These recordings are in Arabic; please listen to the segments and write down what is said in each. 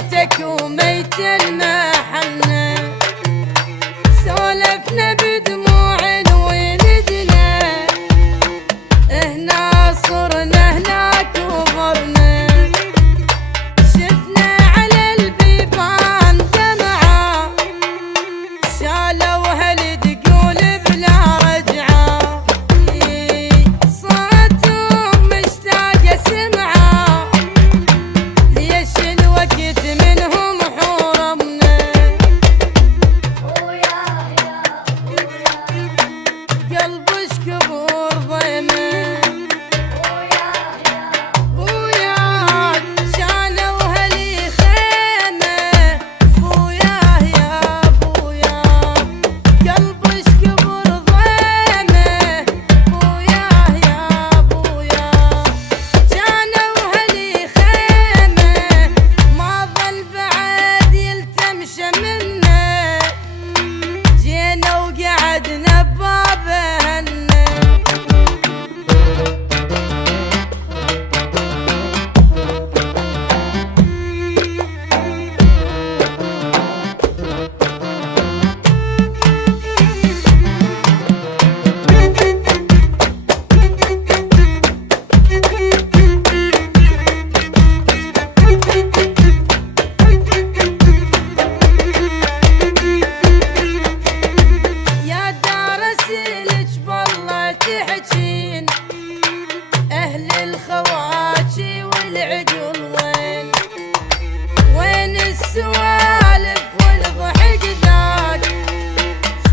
صوتك وميت المحنة سولفنا بدموع ولدنا هنا صرنا هناك ومرنا شفنا على البيبان دمعة شالوها لتقول بلا رجعة صوتهم مشتاقة سمعة ليش الوقت منهم حرمنا قلبش كبر ضيمه وياك شالوها لي خيمه وياه يا بوياه قلبش كبر ضيمه وياه يا بوياه شالوها لي خيمه ما ظل بعد يلتمش منه جينا وقعدنا ببابهن يا دار اسلك بالله تحجين اهل الخواتي والعجل وين السوالف والضحك ذاك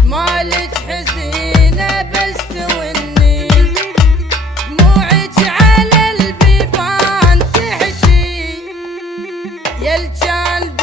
مالك حزينه بس توني دموعك على البيبان تحجي يا الجان